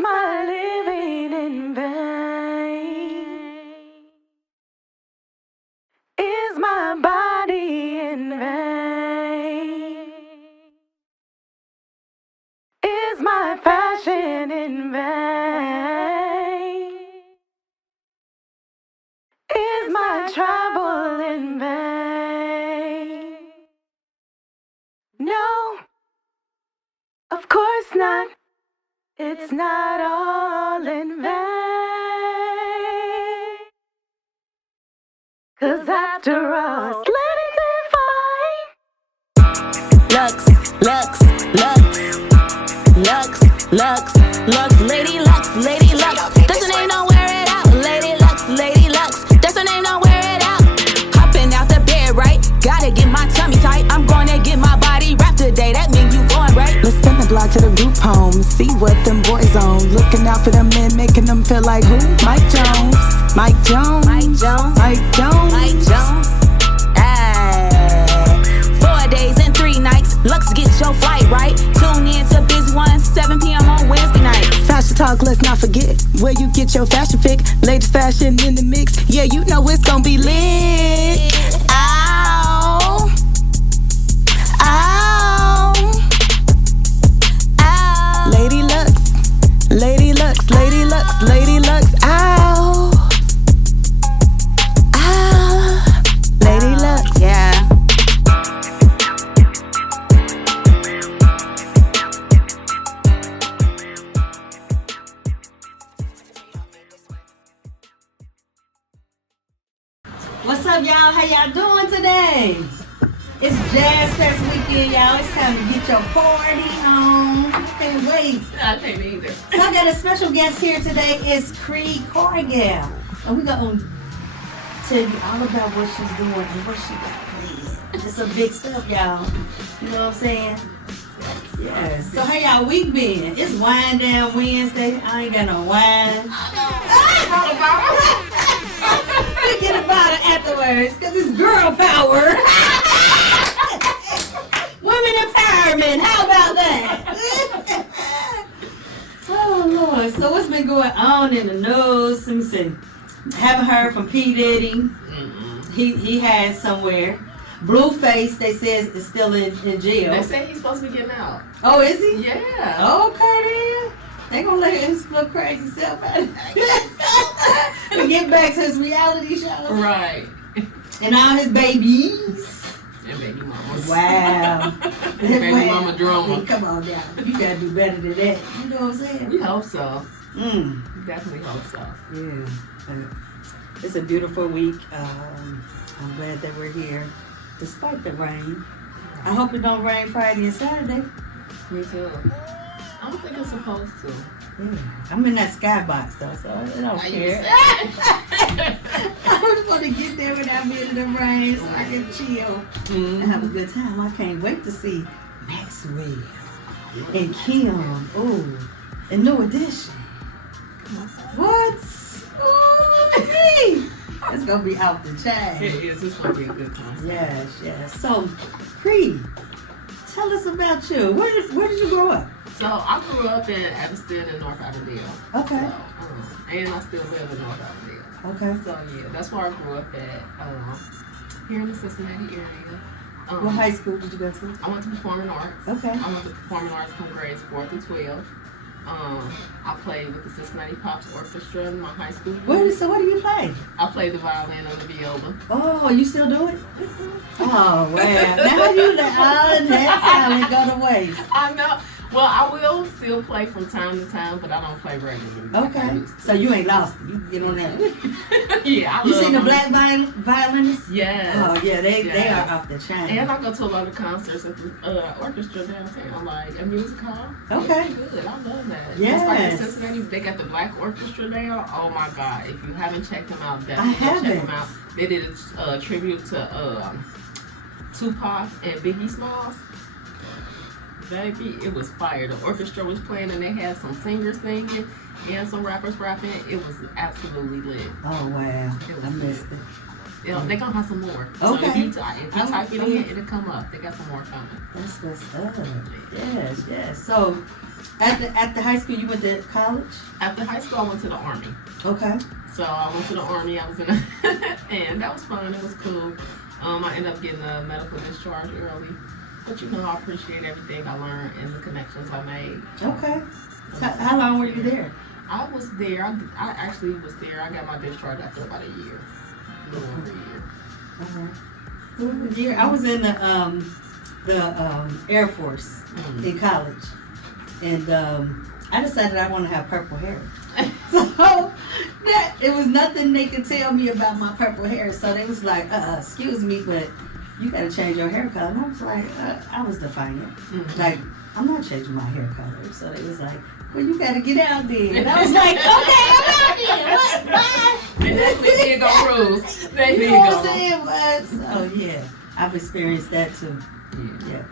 my living in vain? Is my body in vain? Is my fashion in vain? Is my travel in vain? No, of course not. It's not all in vain. 'Cause after all, let it define. Lux, Lux, Lux, Lux, Lux, Lux, Lady Lux, Lady Lux. That's her name, don't wear it out. Lady Lux, Lady Lux. That's her name, don't wear it out. Hopping out the bed, right? Gotta get my tummy tight. I'm gonna get my body wrapped today. That mean you going right. Let's spin the block to the group home. See what them boys on. Looking out for them men, making them feel like who? Mike Jones, Mike Jones, Mike Jones, Mike Jones, Mike Jones. 4 days and 3 nights. Lux, get your flight right. Tune in to Biz One, 7 p.m. on Wednesday night. Fashion talk, let's not forget where you get your fashion pick. Latest fashion in the mix. Yeah, you know it's gonna be lit. Ow. Ow. Ow. Lady Lux, Lady Lux, Lady Lux, Lady Lux. Ow. Ow. Lady Lux. Yeah. What's up, y'all? How y'all doing today? It's Jazz Fest weekend, y'all. It's time to get your party on. I can't wait. I can't either. So I got a special guest here today. It's Cree Cargile. And we're going to tell you all about what she's doing and what she got planned. It's some big stuff, y'all. You know what I'm saying? Yes. So how y'all week been? It's Wine Down Wednesday. I ain't got no wine. We get a bottle afterwards because it's girl power. Women empowerment. How about that? Oh, Lord. So what's been going on in the news? Let me see. Haven't heard from P. Diddy. He had somewhere. Blueface, they says, is still in jail. They say he's supposed to be getting out. Oh, is he? Yeah. Okay, then. They gonna let his little crazy self out. To get back to his reality show. Right. And all his babies. And baby mamas. Wow. Baby mama drama. Hey, come on now. You gotta do better than that. You know what I'm saying? We hope so. We definitely hope so. Yeah. It's a beautiful week. I'm glad that we're here. Despite the rain. I hope it don't rain Friday and Saturday. Me too. I don't think it's supposed to. Yeah. I'm in that skybox though, so I don't care. I just want to get there without being in the rain so I can chill and have a good time. I can't wait to see Maxwell and Kim. Oh, and New Edition. What? Ooh, hey. It's gonna be out the chain. It is. It's gonna be a good time. Yes. So, Cree, tell us about you. Where did you grow up? So I grew up in Evanston and North Avondale. Okay. So, and I still live in North Avondale. Okay. So yeah, that's where I grew up at. Here in the Cincinnati area. What high school did you go to? I went to Performing Arts. Okay. I went to Performing Arts from grades 4 through 12. I played with the Cincinnati Pops Orchestra in my high school. So what do you play? I played the violin and the viola. Oh, you still do it? Oh, wow. Now you let all of that talent go to waste. I know. Well, I will still play from time to time, but I don't play regularly. like I Okay. used to. So you ain't lost it. You can get on that. Yeah, I You love seen the them. black violinists? Yes. Oh, yeah. They Yes. are off the chain. And I go to a lot of concerts at the orchestra downtown, like a music hall. Okay. It's good. I love that. Yes. Just like in Cincinnati, they got the Black Orchestra now. Oh my God! If you haven't checked them out, I definitely check haven't. them out. They did a tribute to Tupac and Biggie Smalls. Baby, it was fire. The orchestra was playing and they had some singers singing and some rappers rapping. It was absolutely lit. Oh, wow. It was I missed it. They're gonna have some more. So Okay. if you type it in, it'll come up. They got some more coming. That's what's up. Yes. So, At the high school, you went to college? After high school, I went to the Army. Okay. So I went to the Army. I was in and that was fun. It was cool. I ended up getting a medical discharge early. But I appreciate everything I learned and the connections I made. Okay. So how long were you there? I was there. I actually was there. I got my discharge after about a year. A little over a year. I was in the Air Force in college, and I decided I want to have purple hair. So it was nothing they could tell me about my purple hair. So they was like, excuse me, but you got to change your hair color. And I was like, I was defiant. Like, I'm not changing my hair color. So they was like, well, you got to get out there. And I was like, okay, I'm out there. What? Bye. And that's when they go rules. You know what I'm saying? But, so yeah, I've experienced that too. Yeah.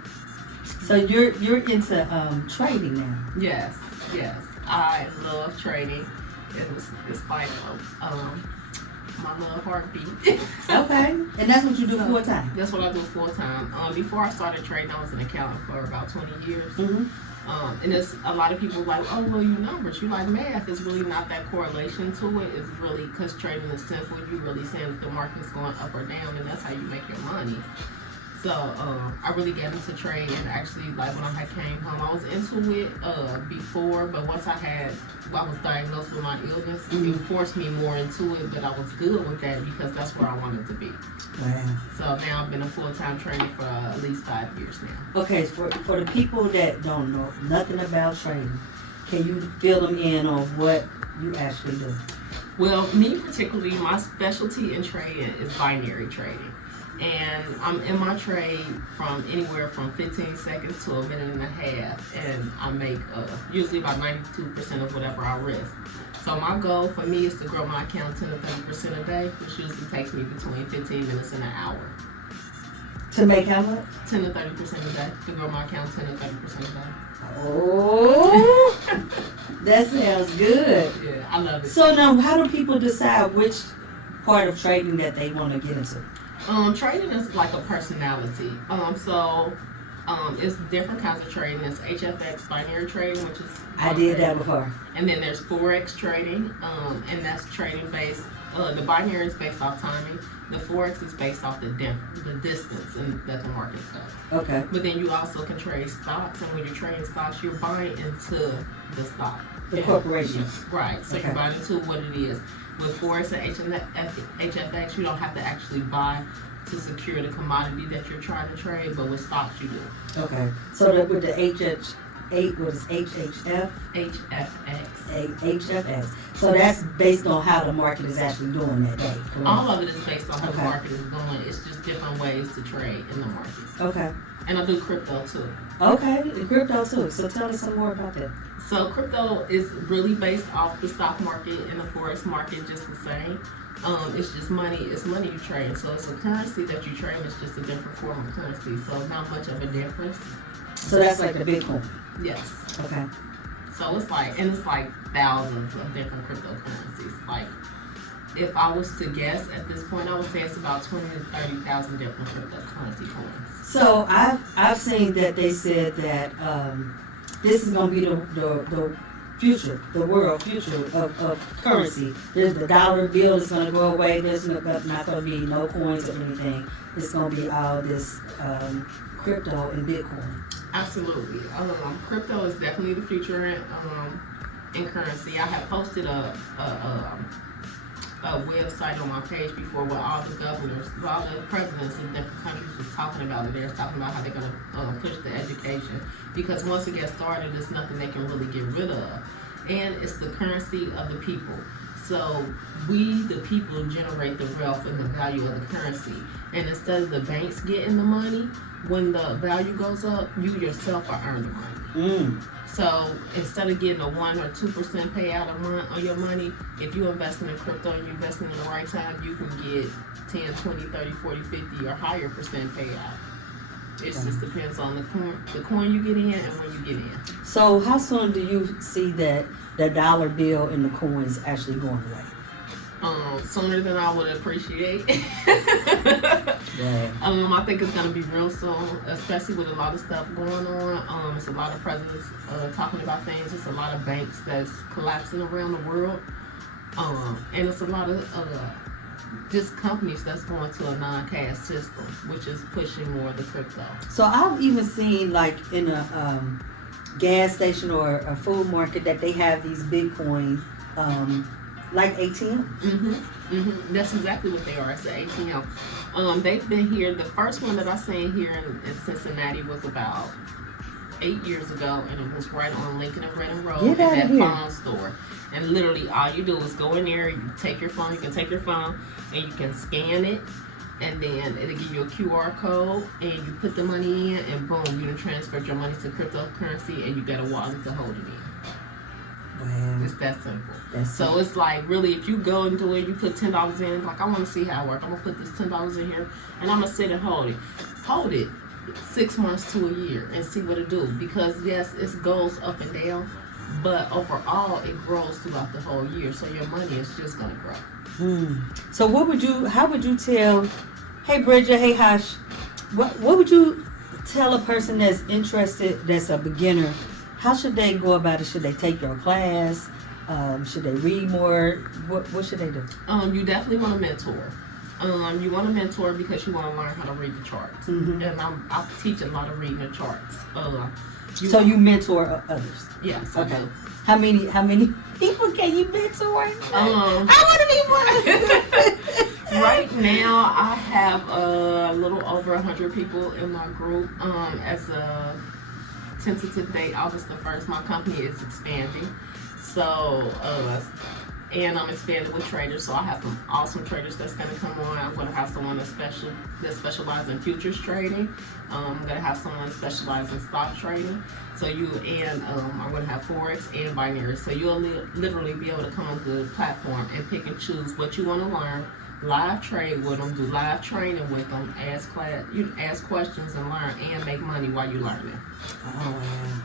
So you're into trading now. Yes. I love trading. It's like my little heartbeat. Okay. And that's what you do full time? That's what I do full time. Before I started trading, I was an accountant for about 20 years. And it's a lot of people like, oh, well, you numbers, you like math. It's really not that correlation to it. It's really because trading is simple. You really saying if the market's going up or down, and that's how you make your money. So I really got into trade, and actually, like when I came home, I was into it before, but once I was diagnosed with my illness, it forced me more into it, but I was good with that because that's where I wanted to be. Wow. So now I've been a full-time trader for at least 5 years now. Okay, for the people that don't know nothing about trading, can you fill them in on what you actually do? Well, me particularly, my specialty in trading is binary trading. And I'm in my trade from anywhere from 15 seconds to a minute and a half, and I make usually about 92% of whatever I risk. So my goal for me is to grow my account 10 to 30% a day, which usually takes me between 15 minutes and an hour. To make how much? 10 to 30% a day, to grow my account 10 to 30% a day. Oh, that sounds good. Yeah, I love it. So now, how do people decide which part of trading that they want to get into? Trading is like a personality. It's different kinds of trading. There's HFX binary trading, which is I did that before. And then there's Forex trading, and that's trading based. The binary is based off timing. The Forex is based off the distance that the market goes. Okay. But then you also can trade stocks, and when you're trading stocks, you're buying into the stock. The corporations. Right. So you're buying into what it is. With Forex and HFX, you don't have to actually buy to secure the commodity that you're trying to trade, but with stocks you do. Okay. So that with the what is HHF? HFX. HFX. So that's based on how the market is actually doing that day, correct? All of it is based on how the market is going. It's just different ways to trade in the market. Okay. And I do crypto too. Okay, and crypto too. So tell me some more about that. So crypto is really based off the stock market and the forex market, just the same. It's just money. It's money you trade. So it's a currency that you trade. It's just a different form of currency. So not much of a difference. So that's like the Bitcoin. Yes. Okay. So it's like thousands of different cryptocurrencies. Like, if I was to guess at this point, I would say it's about 20 to 30,000 different cryptocurrency coins. So I've seen that they said that this is going to be the future, the world future of currency. The dollar bill is going to go away. There's not going to be no coins or anything. It's going to be all this crypto and Bitcoin. Absolutely. Crypto is definitely the future in currency. I have posted a website on my page before where all the governors, all the presidents of different countries was talking about it. They're talking about how they're going to push the education, because once it gets started, it's nothing they can really get rid of. And it's the currency of the people. So we, the people, generate the wealth and the value of the currency. And instead of the banks getting the money, when the value goes up, you yourself are earning money. So instead of getting a 1 or 2% payout a month on your money, if you invest in crypto and you invest in the right time, you can get 10, 20, 30, 40, 50 or higher percent payout. It just depends on the coin you get in and when you get in. So how soon do you see that the dollar bill and the coins actually going away? Sooner than I would appreciate. Right. I think it's gonna be real soon, especially with a lot of stuff going on. It's a lot of presidents talking about things. It's a lot of banks that's collapsing around the world, and it's a lot of just companies that's going to a non-cash system, which is pushing more of the crypto. So I've even seen like in a gas station or a food market that they have these Bitcoin like ATM. That's exactly what they are. It's an ATM. They've been here. The first one that I seen here in Cincinnati was about 8 years ago, and it was right on Lincoln and Redden Road Get at out that of here. phone store. And literally, all you do is go in there. You take your phone. You can take your phone and you can scan it, and then it'll give you a QR code, and you put the money in, and boom, you done transferred your money to cryptocurrency, and you got a wallet to hold it in. Wow. It's that simple. That's So it's like really, if you go and do it, you put $10 in. Like, I want to see how it works. I'm gonna put this $10 in here, and I'm gonna sit and hold it 6 months to a year, and see what it do. Because yes, it goes up and down, but overall it grows throughout the whole year. So your money is just gonna grow. So how would you tell, hey Bridget, hey Hush, what would you tell a person that's interested, that's a beginner, how should they go about it? Should they take your class? Should they read more? What should they do? You definitely want a mentor. You want a mentor because you want to learn how to read the charts. And I teach a lot of reading the charts. So you mentor others? Yes, Okay. I do. How many people can you mentor? I want to be one. Right now, I have a little over 100 people in my group. As a tentative date, August the 1st, my company is expanding. So, and I'm expanding with traders. So I have some awesome traders that's going to come on. I'm going to have someone that specializes in futures trading. I'm going to have someone that specializes in stock trading. So I'm going to have forex and binary. So you'll literally be able to come onto the platform and pick and choose what you want to learn. Live trade with them, do live training with them, ask questions and learn, and make money while you learn it. Oh wow.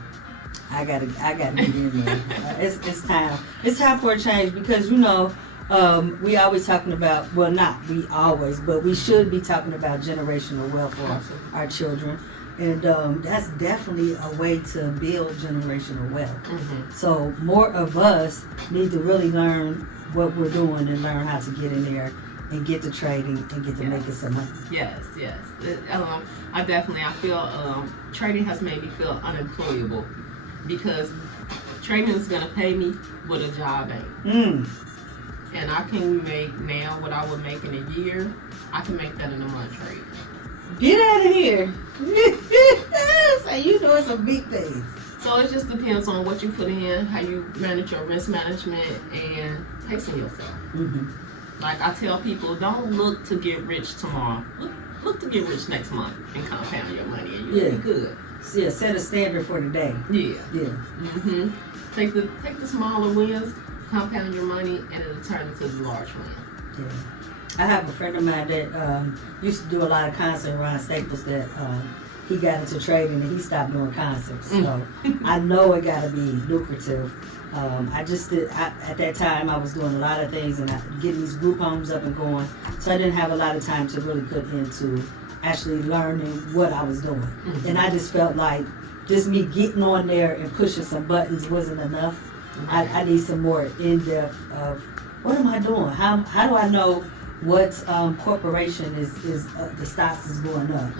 I gotta get in there. It's time. It's time for a change because we always talking about, well, not we always, but we should be talking about generational wealth for our children, and that's definitely a way to build generational wealth. So more of us need to really learn what we're doing and learn how to get in there and get to trading and get to making some money. Yes. I feel trading has made me feel unemployable because trading is gonna pay me what a job ain't. And I can make now what I would make in a year. I can make that in a month trading. Get out of here! So you doing some big things. So it just depends on what you put in, how you manage your risk management, and pacing yourself. Like I tell people, don't look to get rich tomorrow. Look to get rich next month and compound your money, and you'll be good. Yeah, set a standard for the day. Yeah. Take the smaller wins, compound your money, and it'll turn into the large win. I have a friend of mine that used to do a lot of concerts around Staples that he got into trading and he stopped doing concerts. So I know it got to be lucrative. At that time I was doing a lot of things and getting these group homes up and going. So I didn't have a lot of time to really put into actually learning what I was doing. And I just felt like just me getting on there and pushing some buttons wasn't enough. I need some more in-depth of what am I doing? How do I know what corporation is the stocks is going up?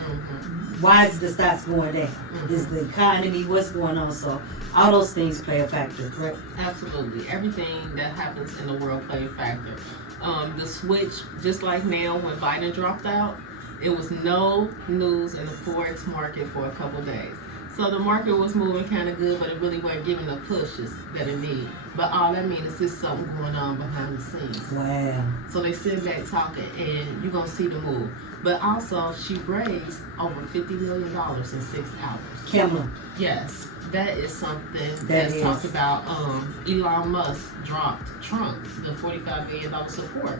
Why is the stocks going down? Is the economy, what's going on? So all those things play a factor, correct? Absolutely. Everything that happens in the world play a factor. The switch, just like now when Biden dropped out, it was no news in the forex market for a couple days. So the market was moving kind of good, but it really wasn't giving the pushes that it needed. But all that means is there's something going on behind the scenes. Wow. So they sit back talking, and you're going to see the move. But also, she raised over $50 million in 6 hours. Kimla. Yes, that is something that's talked about. Elon Musk dropped Trump, the $45 million support.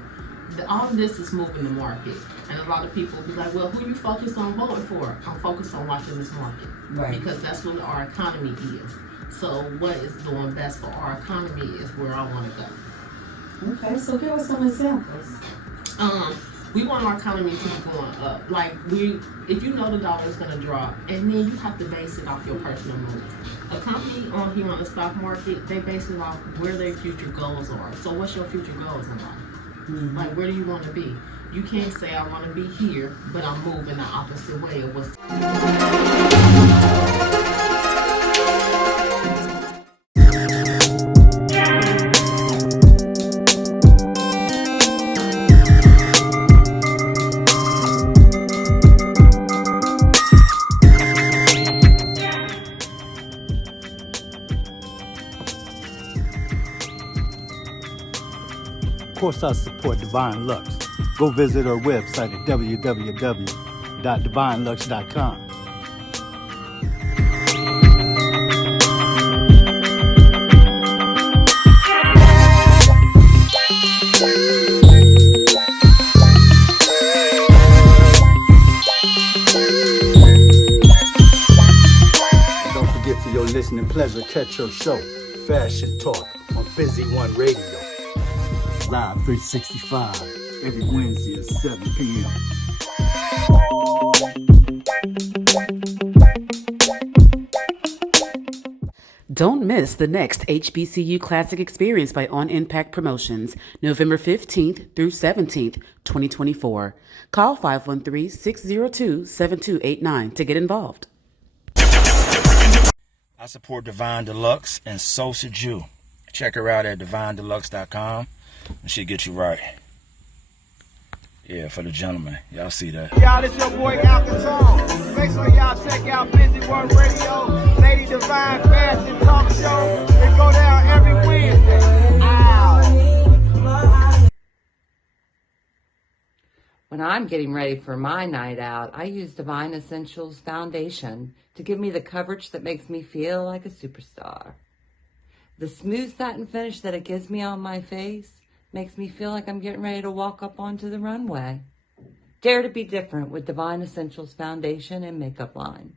All of this is moving the market. And a lot of people will be like, well, who you focus on voting for? I'm focused on watching this market. Right. Because that's what our economy is. So what is doing best for our economy is where I want to go. Okay, so give us some examples. We want our economy to be going up. Like if you know the dollar is gonna drop, and then you have to base it off your personal money. A company on here on the stock market, they base it off where their future goals are. So what's your future goals in life? Mm-hmm. Like where do you want to be? You can't say I want to be here, but I'm moving the opposite way of what's. Of course, I support Devine Lux. Go visit her website at www.devinelux.com. And don't forget for your listening pleasure, catch your show, Fashion Talk, on Busy One Radio. Live 365 every Wednesday at 7 p.m. Don't miss the next HBCU Classic Experience by On Impact Promotions, November 15th through 17th, 2024. Call 513-602-7289 to get involved. I support Devine Deluxe, and so should you. Check her out at divinedeluxe.com. And she get you right. Yeah, for the gentlemen. Y'all see that. Y'all, this your boy Alcatraz. Make sure y'all check out Busy One Radio, Lady Devine Fashion Talk Show. It go down every Wednesday. Ow. When I'm getting ready for my night out, I use Divine Essentials Foundation to give me the coverage that makes me feel like a superstar. The smooth satin finish that it gives me on my face makes me feel like I'm getting ready to walk up onto the runway. Dare to be different with Divine Essentials Foundation and Makeup Line.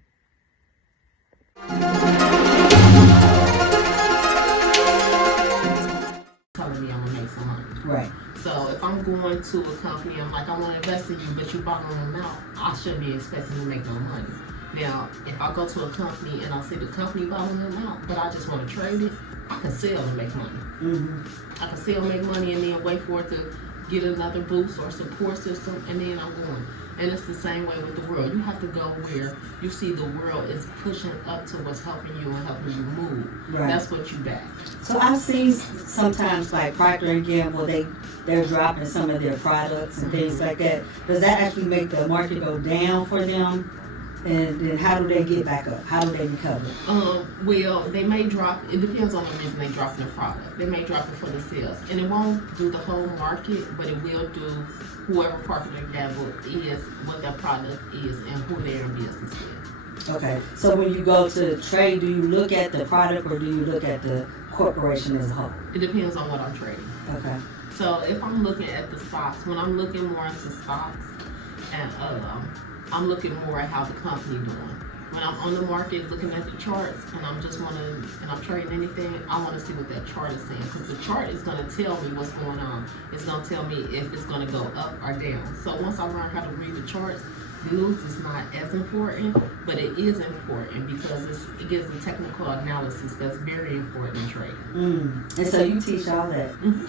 Telling me I'm gonna make some money. Right. So if I'm going to a company, I'm like, I want to invest in you, but you bottling them out, I shouldn't be expecting to make no money. Now, if I go to a company and I see the company bottling them out, but I just want to trade it, I can sell and make money. Mm-hmm. I can sell, make money, and then wait for it to get another boost or support system, and then I'm going. And it's the same way with the world. You have to go where you see the world is pushing up to what's helping you and helping you move. Right. That's what you back. So I've seen sometimes like Procter & Gamble, they're dropping some of their products and things like that. Does that actually make the market go down for them? And then how do they get back up? How do they recover? Well, they may drop, it depends on the reason they drop their product. They may drop it for the sales. And it won't do the whole market, but it will do whoever Procter & Gamble is, what their product is, and who they're in business with. Okay, so when you go to trade, do you look at the product or do you look at the corporation as a whole? It depends on what I'm trading. Okay. So if I'm looking at the stocks, when I'm looking more into stocks, and I'm looking more at how the company doing. When I'm on the market looking at the charts and I'm trading anything, I want to see what that chart is saying, because the chart is going to tell me what's going on. It's going to tell me if it's going to go up or down. So once I learn how to read the charts, news is not as important, but it is important because it gives a technical analysis that's very important in trading. And so you teach all that? Mm-hmm.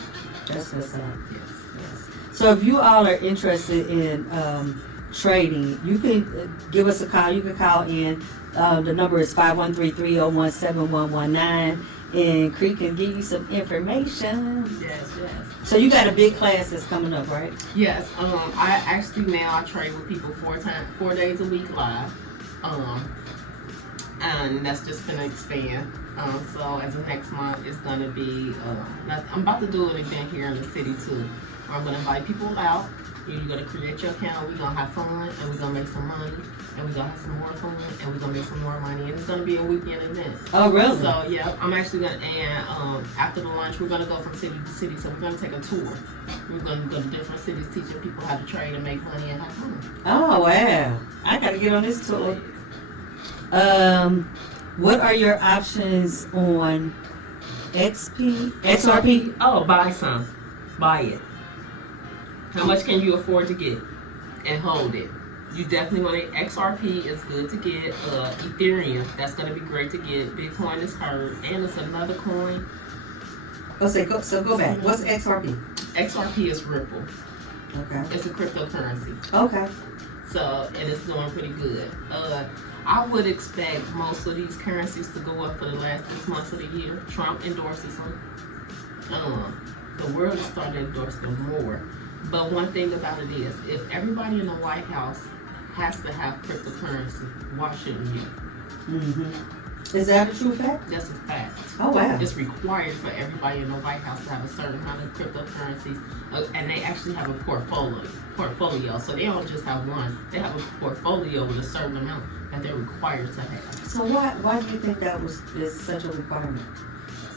That's what's up. Yes. So if you all are interested in trading, you can give us a call. You can call in. The number is 513-301-7119, and Cree can give you some information. Yes. So you got a big class that's coming up, right? Yes. I trade with people 4 days a week live, and that's just gonna expand. So as of next month, it's gonna be. I'm about to do an event here in the city too. I'm gonna invite people out. You're gonna create your account, we're gonna have fun, and we're gonna make some money, and we're gonna have some more fun, and we're gonna make some more money, and it's gonna be a weekend event. Oh, really? So, yeah, I'm actually gonna, and after the lunch, we're gonna go from city to city, so we're gonna take a tour. We're gonna go to different cities, teaching people how to trade and make money and have fun. Oh, wow. I gotta get on this tour. What are your options on XRP? Oh, buy some. buy it. How much can you afford to get and hold it? You definitely want to. XRP is good to get. Ethereum, that's going to be great to get. Bitcoin is hard, and it's another coin. So go back. What's XRP? XRP is Ripple. Okay. It's a cryptocurrency. Okay. So, and it's doing pretty good. I would expect most of these currencies to go up for the last 6 months of the year. Trump endorses them. The world is starting to endorse them more. But one thing about it is, if everybody in the White House has to have cryptocurrency, why shouldn't you? Mm-hmm. Is that a true fact? That's a fact. Oh, wow. It's required for everybody in the White House to have a certain amount of cryptocurrencies, and they actually have a portfolio. So they don't just have one; they have a portfolio with a certain amount that they're required to have. So why do you think that is such a requirement?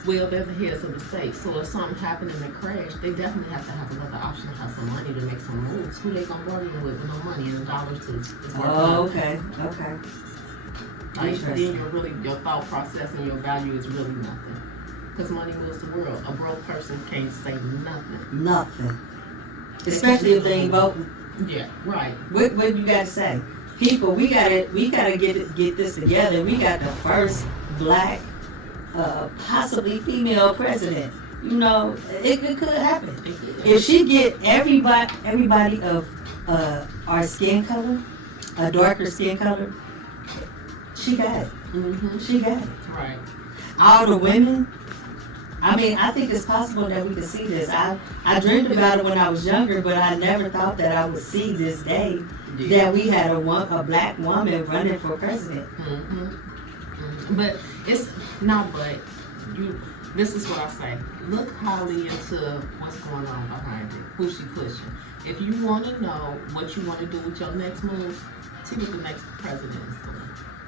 Well, they're the heads of the state, so if something happened and they crash, they definitely have to have another option to have some money to make some moves. Who they gonna bargain with no money and the dollars is worth nothing. Okay. Like, then your thought process and your value is really nothing. Because money moves the world. A broke person can't say nothing. Nothing. Especially if they ain't voting. Yeah, right. What you got to say? People, we gotta get this together. We got the first black, possibly female president. You know, it could happen. If she get everybody of our skin color, a darker skin color, she got it. Mm-hmm. She got it. Right. All the women. I mean, I think it's possible that we could see this. I dreamed about it when I was younger, but I never thought that I would see this day that we had a black woman running for president. Mm-hmm. Mm-hmm. But it's not. But this is what I say. Look highly into what's going on behind it. Who she pushing. If you want to know what you want to do with your next move, see what the next president is doing.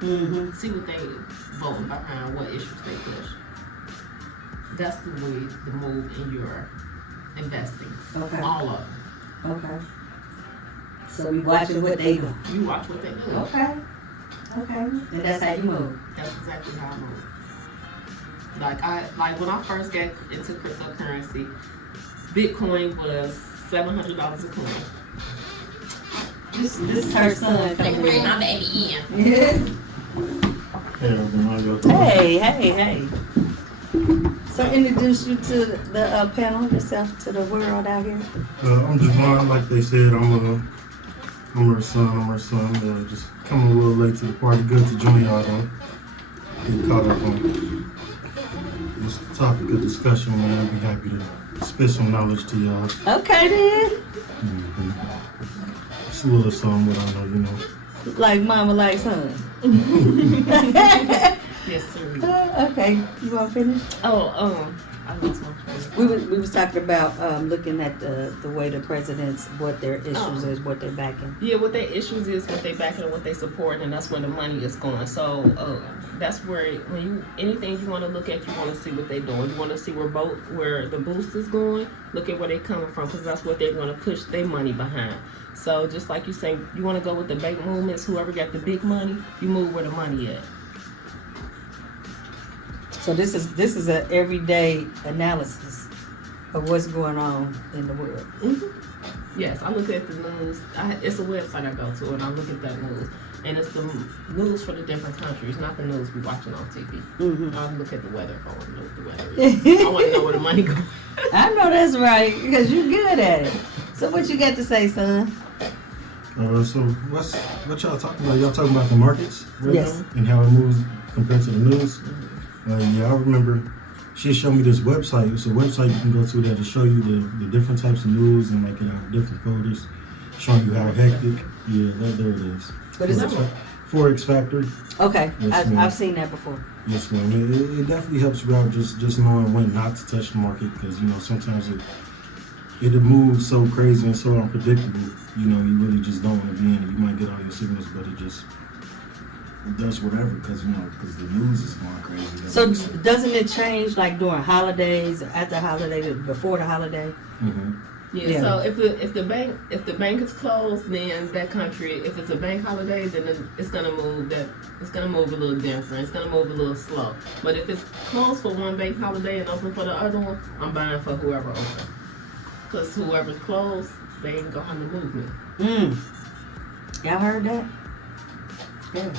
Mm-hmm. See what they voting behind, what issues they push. That's the way to move in your investing. Okay. All of them. Okay. So we watching what they do. You watch what they do. Okay. And that's how you move. That's exactly how I move. Like when I first got into cryptocurrency, Bitcoin was $700 a coin. This is her son coming Bring in. my baby in. Hey. So introduce you to the panel, yourself to the world out here. I'm Devine, like they said. I'm her son. Just coming a little late to the party. Good to join y'all though. Get caught up on this topic of discussion, man. I'd be happy to spit some knowledge to y'all. Okay then. Mm-hmm. Just a little something, what I know, you know. Like mama, like son. Yes, sir. Okay, you want to finish? I lost my train. We was talking about looking at the way the presidents, what their issues is, what they're backing. Yeah, what their issues is, what they backing, and what they support, and that's where the money is going. So that's where anything you want to look at, you want to see what they're doing. You want to see where the boost is going. Look at where they're coming from, because that's what they're going to push their money behind. So just like you say, you want to go with the bank movements. Whoever got the big money, you move where the money at. So this is an everyday analysis of what's going on in the world. Mm-hmm. Yes, I look at the news. It's a website I go to, and I look at that news. And it's the news for the different countries, not the news we watching on TV. Mm-hmm. I look at the weather if I want to know what the weather is. I want to know where the money goes. I know that's right, because you're good at it. So what you got to say, son? So what y'all talking about? Y'all talking about the markets right Yes. now and how it moves compared to the news? Yeah, I remember she showed me this website. It's a website you can go to that'll show you the different types of news and like it have different folders showing you how hectic. Yeah, there it is. What is it? Forex Factory. Okay, Yes, ma'am. I've seen that before. Yes, ma'am. It definitely helps you out just knowing when not to touch the market, because you know sometimes it moves so crazy and so unpredictable. You know, you really just don't want to be in it. You might get all your signals, but it does whatever, because the news is going crazy. So doesn't it change like during holidays, after holiday, before the holiday? Mm-hmm. Yeah. So if the bank is closed, then that country, if it's a bank holiday, then it's gonna move a little different. It's gonna move a little slow. But if it's closed for one bank holiday and open for the other one, I'm buying for whoever open. Because whoever's closed, they ain't gonna have the movement. Y'all heard that? Yeah.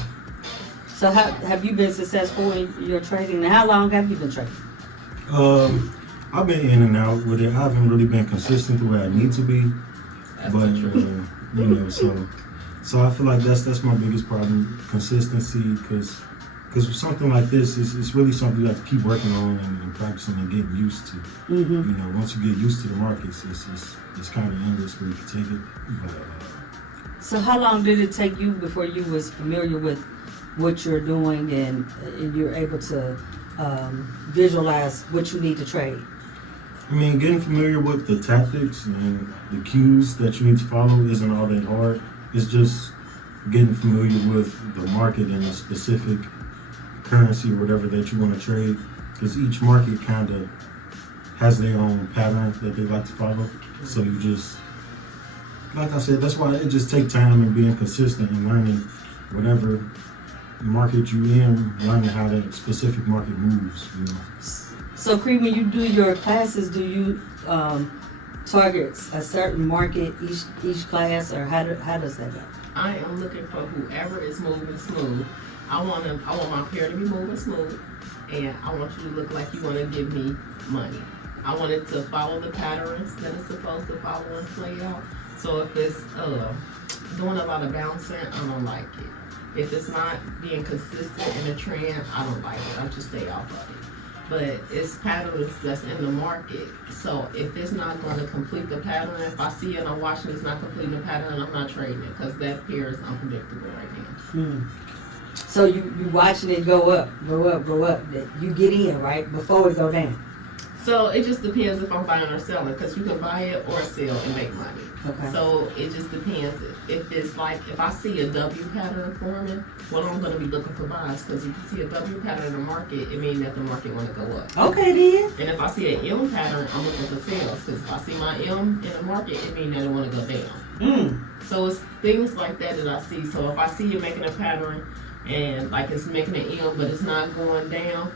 So have you been successful in your trading? And how long have you been trading? I've been in and out with it. I haven't really been consistent the way I need to be. That's But the truth. you know, so I feel like that's my biggest problem, consistency. Because with something like this, it's really something you have to keep working on and practicing and getting used to. You know, once you get used to the markets, it's kind of endless where you can take it. But, So how long did it take you before you was familiar with what you're doing and you're able to visualize what you need to trade? I mean, getting familiar with the tactics and the cues that you need to follow isn't all that hard. It's just getting familiar with the market and the specific currency or whatever that you want to trade, because each market kind of has their own pattern that they like to follow. So you just, like I said, that's why it just takes time and being consistent and learning whatever market you in, learning how that specific market moves, you know. So Cree, when you do your classes, do you target a certain market each class, or how does that go? I am looking for whoever is moving smooth. I want my pair to be moving smooth, and I want you to look like you want to give me money. I want it to follow the patterns that it's supposed to follow and play out. So if it's doing a lot of bouncing, I don't like it. If it's not being consistent in a trend, I don't like it. I just stay off of it. But it's patterns that's in the market. So if it's not going to complete the pattern, if I see it and I'm watching it's not completing the pattern, I'm not trading it, because that pair is unpredictable right now. So you watching it go up. That you get in right before it go down. So it just depends if I'm buying or selling, because you can buy it or sell and make money. Okay. So it just depends. If it's like, if I see a W pattern forming, well, I'm going to be looking for buys, because if you see a W pattern in the market, it means that the market want to go up. Okay then. And if I see an M pattern, I'm looking for sales, because if I see my M in the market, it means that it want to go down. So it's things like that I see. So if I see it making a pattern and like it's making an M, but it's not going down,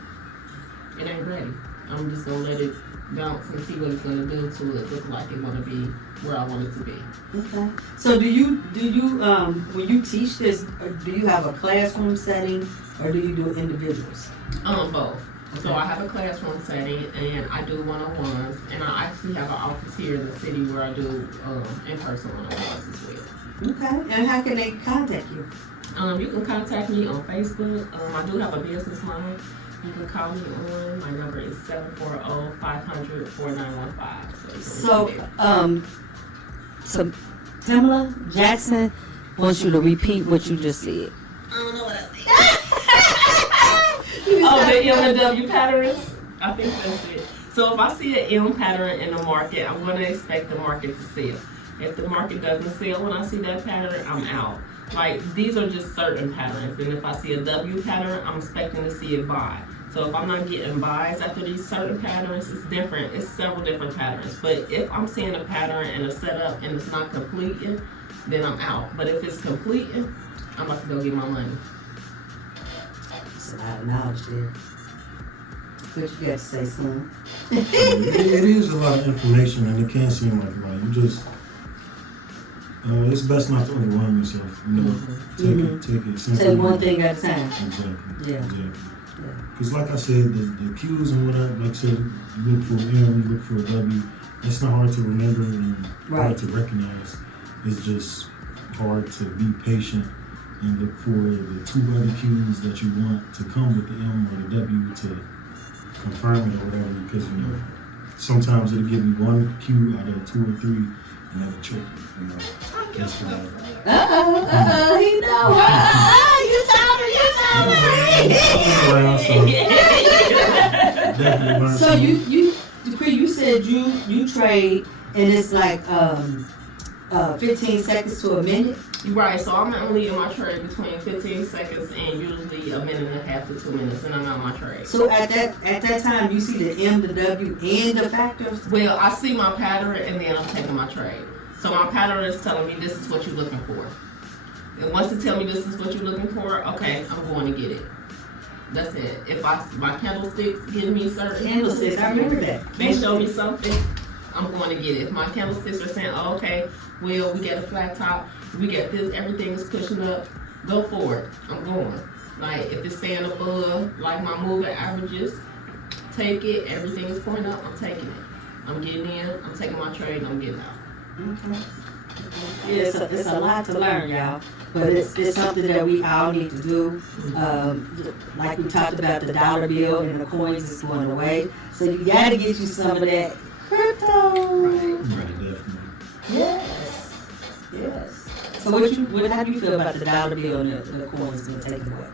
it ain't ready. I'm just going to let it bounce and see what it's going to do to it look like it want to be where I want it to be. Okay. So do you when you teach this, do you have a classroom setting or do you do individuals? Both. Okay. So I have a classroom setting and I do one-on-ones, and I actually have an office here in the city where I do in-person one-on-ones as well. Okay. And how can they contact you? You can contact me on Facebook. I do have a business line. You can call me on. My number is 740-500-4915. So Tamala Jackson wants you to repeat what you just said. I don't know what I said. The M and W patterns? I think that's it. So if I see an M pattern in the market, I'm going to expect the market to sell. If the market doesn't sell when I see that pattern, I'm out. Like, these are just certain patterns. And if I see a W pattern, I'm expecting to see it buy. So if I'm not getting buys after these certain patterns, it's different. It's several different patterns. But if I'm seeing a pattern and a setup and it's not completing, then I'm out. But if it's completing, I'm about to go get my money. It's a lot of knowledge there. What you got to say, son? it is a lot of information, and it can seem like a lot. You just, it's best not to overwhelm yourself. You know, take it. Take one thing at a time. Exactly. Yeah. Exactly. Yeah. Because like I said, the cues and whatever, like I said, you look for an M, you look for a W. It's not hard to remember and hard to recognize. It's just hard to be patient and look for the two other cues that you want to come with the M or the W to confirm it or whatever. Because, you know, sometimes it'll give you one cue out of 2 or 3 and that'll trick you, you know. That's why. He know. So you said you trade and it's like 15 seconds to a minute? Right, so I'm only in my trade between 15 seconds and usually a minute and a half to 2 minutes, and I'm out my trade. So at that time you see the M, the W, and the factors? Well, I see my pattern and then I'm taking my trade. So my pattern is telling me this is what you're looking for. And once it tells me this is what you're looking for, okay, I'm going to get it. That's it. If my candlesticks give me certain candlesticks, I remember that. They show me something. I'm going to get it. If my candlesticks are saying, oh, okay, well, we got a flat top, we got this, everything is pushing up, go for it. I'm going. Like, if it's staying above, like my moving averages, take it. Everything is pointing up, I'm taking it. I'm getting in, I'm taking my trade, I'm getting out. Okay. Yeah, it's a lot to learn, y'all. But it's something that we all need to do. Like we talked about, the dollar bill and the coins is going away. So you got to get you some of that crypto. Right, definitely. Yes. Yes. So how do you feel about the dollar bill and the coins being taken away?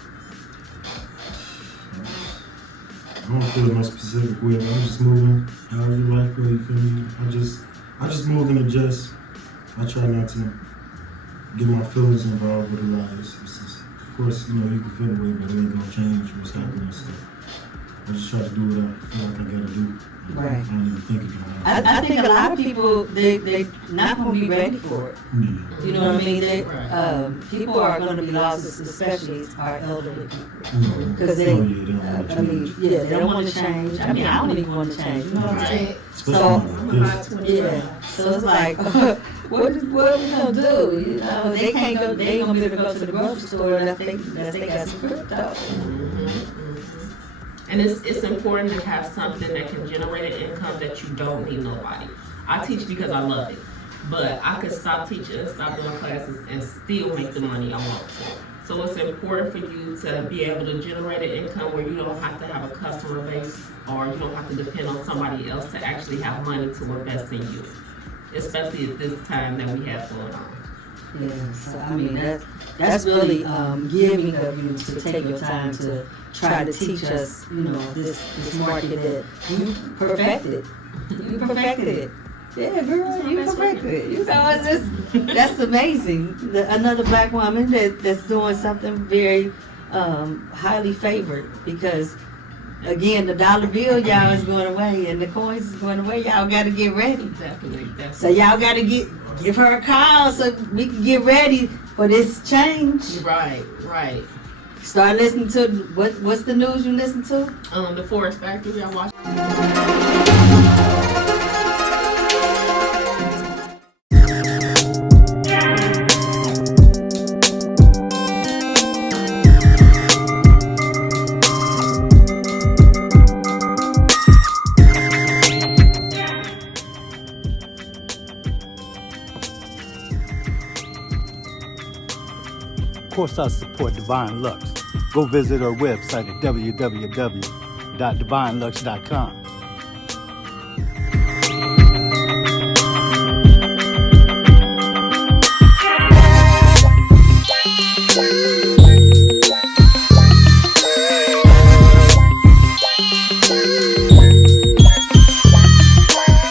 I don't feel no specific way. I'm just moving however life goes, you feel me? I just move and adjust. I try not to get my feelings involved with a lot. Of course, you can feel the way, but it ain't gonna change what's happening. So I just try to do what I feel like I gotta do. Right. I don't even think about it. I think a lot of people, they not going to be ready for it. Yeah. You know what I mean? People are going to be lost, especially our elderly people. Because they don't want to change. I mean, I don't even want to change. You know what I'm saying? So it's like, what are we going to do? They can't go, they ain't going to be able to go to the grocery store unless they got some crypto. And it's important to have something that can generate an income that you don't need nobody. I teach because I love it, but I could stop teaching and stop doing classes and still make the money I want to. So it's important for you to be able to generate an income where you don't have to have a customer base or you don't have to depend on somebody else to actually have money to invest in you, especially at this time that we have going on. Yeah, so I mean that's really giving of you to take your time to try to teach us, this market that you perfected. You perfected it. Yeah, girl, you perfected it. It's that's amazing. Another black woman that's doing something very highly favored because again, the dollar bill, y'all, is going away and the coins is going away. Y'all got to get ready. Definitely. So y'all got to give her a call so we can get ready for this change. Right. Start listening to what's the news you listen to? The Forest Factory. I watch. Of course, I support Divine Lux. Go visit her website at www.divinelux.com.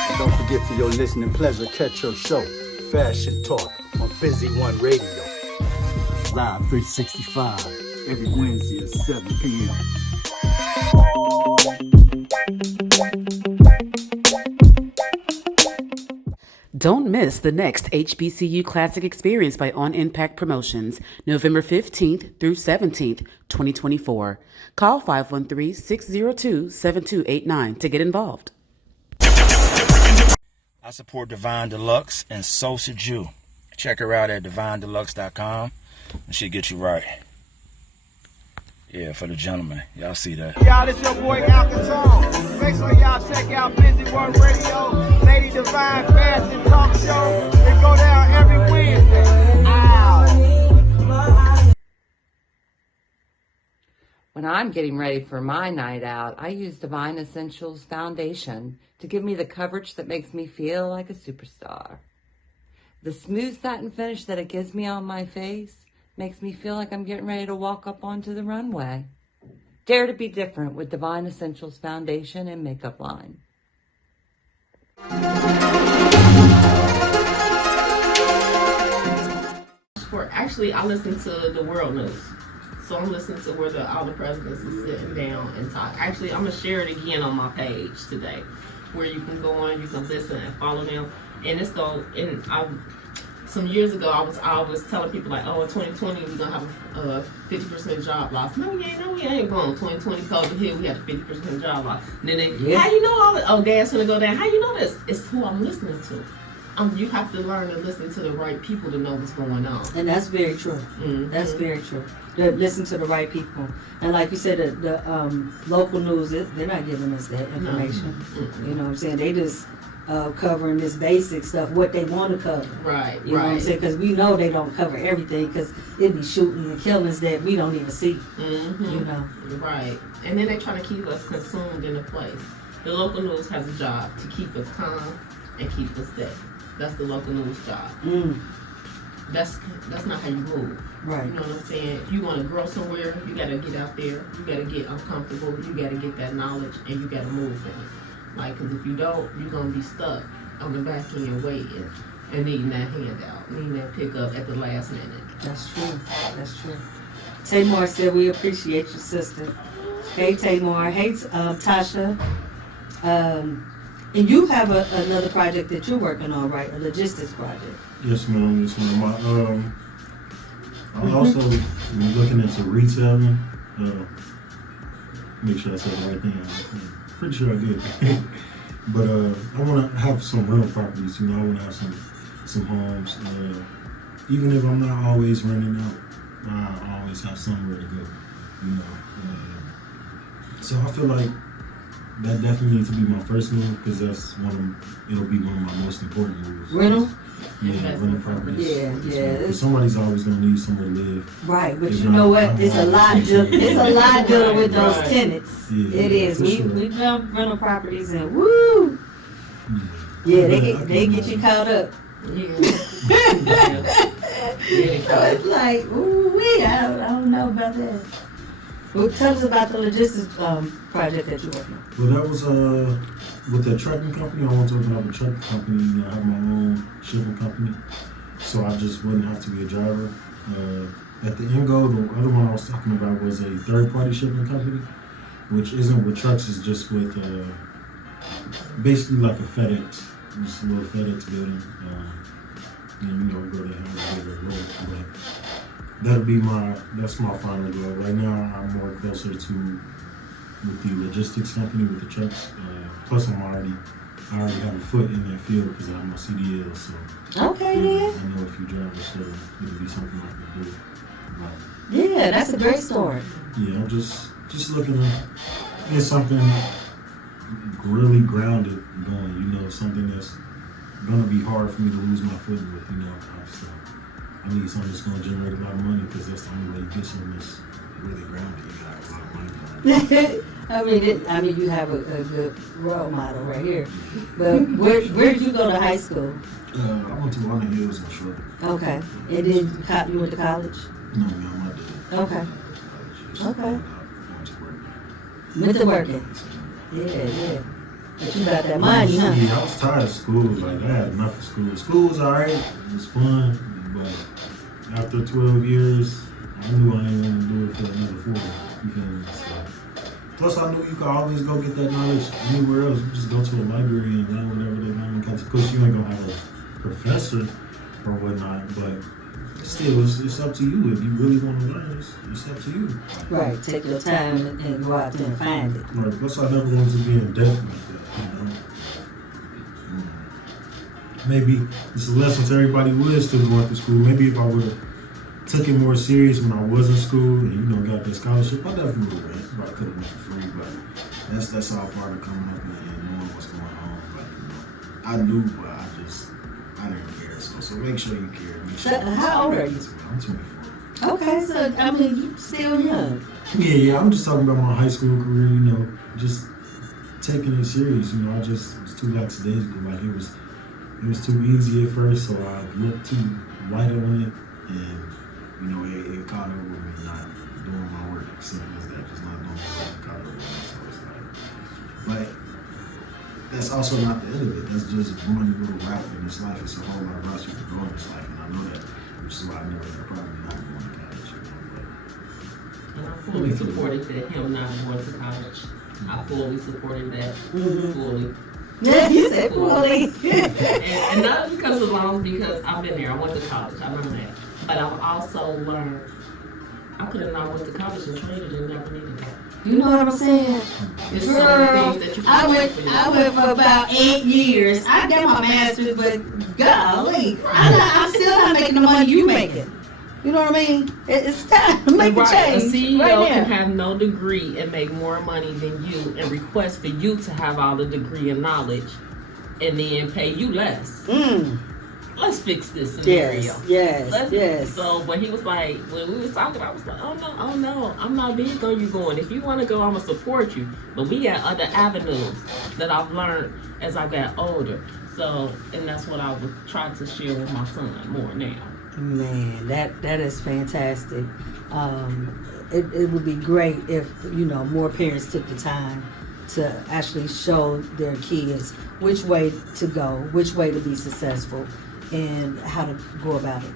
And don't forget for your listening pleasure, catch your show, Fashion Talk, on Busy One Radio. Live 365, every Wednesday at 7 p.m. Don't miss the next HBCU Classic Experience by On Impact Promotions, November 15th through 17th, 2024. Call 513-602-7289 to get involved. I support Devine Deluxe and Sosa Jew. Check her out at divinedeluxe.com. And she get you right. Yeah, for the gentlemen. Y'all see that. Y'all, it's your boy Alcatraz. Make sure y'all check out Busy One Radio, Lady Devine Fashion Talk Show. They go down every Wednesday. Ow. When I'm getting ready for my night out, I use Devine Essentials Foundation to give me the coverage that makes me feel like a superstar. The smooth satin finish that it gives me on my face makes me feel like I'm getting ready to walk up onto the runway. Dare to be different with Devine Essentials Foundation and Makeup Line. Actually, I listen to the world news. So I'm listening to where all the presidents are sitting down and talk. Actually, I'm going to share it again on my page today, where you can go on, you can listen and follow them. And it's going, and some years ago, I was telling people like, oh, in 2020 we're gonna have a 50% job loss. No, we ain't going. 2020 COVID hit, we had a 50% job loss. And then how you know all this? Oh, gas gonna go down. How you know this? It's who I'm listening to. You have to learn to listen to the right people to know what's going on. And that's very true. Mm-hmm. That's very true. To listen to the right people. And like you said, the local news, they're not giving us that information. Mm-hmm. You know what I'm saying? They just covering this basic stuff, what they want to cover. Right, You know what I'm saying? Because we know they don't cover everything because it be shooting and killings that we don't even see. Mm-hmm. You know? Right. And then they're trying to keep us consumed in a place. The local news has a job to keep us calm and keep us steady. That's the local news job. That's not how you move. Right. You know what I'm saying? If you want to grow somewhere, you got to get out there. You got to get uncomfortable. You got to get that knowledge, and you got to move in it. Like, because if you don't, you're going to be stuck on the back end waiting and needing that handout, needing that pickup at the last minute. That's true. That's true. Tamar said, we appreciate you, sister. Hey, Tamar. Hey, Tasha. And you have another project that you're working on, right? A logistics project. Yes, ma'am. Yes, ma'am. I'm also looking into retailing. Make sure I said the right thing. I'm pretty sure I did. But I want to have some rental properties. You know, I want to have some homes. Even if I'm not always renting out, I always have somewhere to go. You know. So I feel like that definitely needs to be my first move because it'll be one of my most important moves. Rental? Yeah, rental properties. Yeah. Somebody's always gonna need somewhere to live. Right, but you know what? It's a lot dealing with those tenants. Yeah, it is. Sure. We done rental properties and woo. Yeah, they get you caught up. Yeah. So it's like, ooh, I don't know about that. Well, tell us about the logistics project that you're working on. Well, that was with a trucking company. I want to open up a trucking company. You know, I have my own shipping company, so I just wouldn't have to be a driver. At the end goal, the other one I was talking about was a third-party shipping company, which isn't with trucks. It's just with basically like a FedEx, just a little FedEx building. And you know, go there, have a bigger road. But that's my final goal. Right now, I'm more closer to with the logistics company with the trucks. Plus, I already have a foot in that field because I have my CDL. So okay, yeah, then. I know a few drivers, so it'll be something I can do. But, Yeah, that's a great story. yeah, I'm just looking to get something really grounded going. You know, something that's gonna be hard for me to lose my footing with. You know, so I need something that's gonna generate a lot of money because that's the only way you get something that's really grounded. You got a lot of money behind it. I mean, you have a good role model right here. But where did you go to high school? I went to Walnut Hills in Short. Okay, and then you went to college. No, ma'am, I didn't. Okay. Okay. I went to work. Went to working. Yeah. But you got that money, huh? Yeah, I was tired of school. Like, I had enough of school. School was alright. It was fun. But after 12 years, I knew I didn't want to do it for another 4. You feel me? So, plus, I knew you could always go get that knowledge anywhere else. You just go to a library and learn whatever they learn. Of course, you ain't going to have a professor or whatnot, but still, it's up to you. If you really want to learn, it's up to you. Right. Take your time and go out there and find it. Right. Plus, I never wanted to be in debt like that. You know? Maybe it's a lesson to everybody who is still going through school. Maybe if I would have took it more serious when I was in school and, you know, got that scholarship, I definitely would have. I could have went for free, but that's all part of coming up and knowing what's going on. But, you know, I knew, but I didn't care. So make sure you care. How old are you? I'm 24. Okay, so I mean, you still young. Yeah, I'm just talking about my high school career, you know, just taking it serious. You know, it was too lackadaisical. Like, it was too easy at first, so I looked too light on it, and, you know, it caught up with me not doing my work. Simple as that, just not doing my work, it caught up with me. So it's like, but that's also not the end of it. That's just one little route in this life. It's a whole lot of routes you can go in this life, and I know that, which is why I never had a problem not going to college. You know, but And I fully supported that, him not going to college. I fully supported that, fully. Yeah, he said fully. And not because of long, because I've been there. I went to college. I learned that. But I've also learned I could have not went to college and traded and never needed that. You know what I'm saying? It's so many things that you I went for about 8 years. I got my master's, but golly, I'm still not making the money you making. You know what I mean? It's time to make a change. A CEO right can now. have no degree and make more money than you and request for you to have all the degree and knowledge and then pay you less. Let's fix this scenario. Yes. So when he was like, when we was talking, I was like, oh no, I'm not big on you going. If you want to go, I'm gonna support you. But we got other avenues that I've learned as I got older. So, and that's what I would try to share with my son more now. Man, that is fantastic. It would be great if more parents took the time to actually show their kids which way to go, which way to be successful, and how to go about it.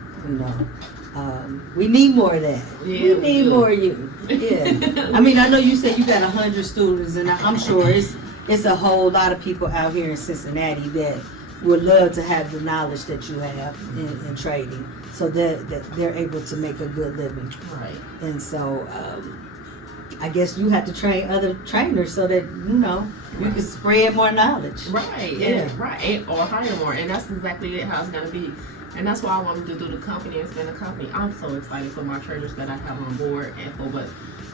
We need more of that. Yeah, we need more of you. Yeah. I mean, I know you said you got 100 students, and I'm sure it's a whole lot of people out here in Cincinnati that would love to have the knowledge that you have in trading, so that they're able to make a good living. Right. And so, I guess you have to train other trainers so that you can spread more knowledge. Right. Yeah. Right. Or hire more, and that's exactly how it's gonna be. And that's why I wanted to do the company and spin the company. I'm so excited for my traders that I have on board and for what.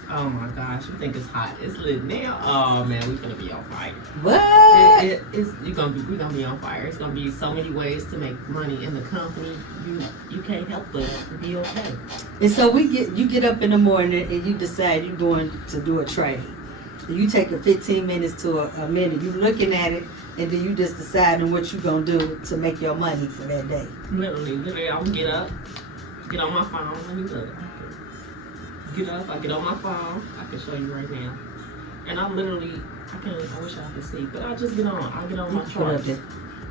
Oh my gosh, you think it's hot? It's lit now. Oh man, we're gonna be on fire. What? We're gonna be on fire. It's gonna be so many ways to make money in the company. You can't help but be okay. And so you get up in the morning and you decide you're going to do a trade. You take a 15 minutes to a minute. You're looking at it, and then you just decide on what you're gonna do to make your money for that day. Literally, I'm gonna get up, get on my phone. Let me look. Get up, I get on my phone. I can show you right now. And I wish I could see, but I just get on. I get on my chart. Can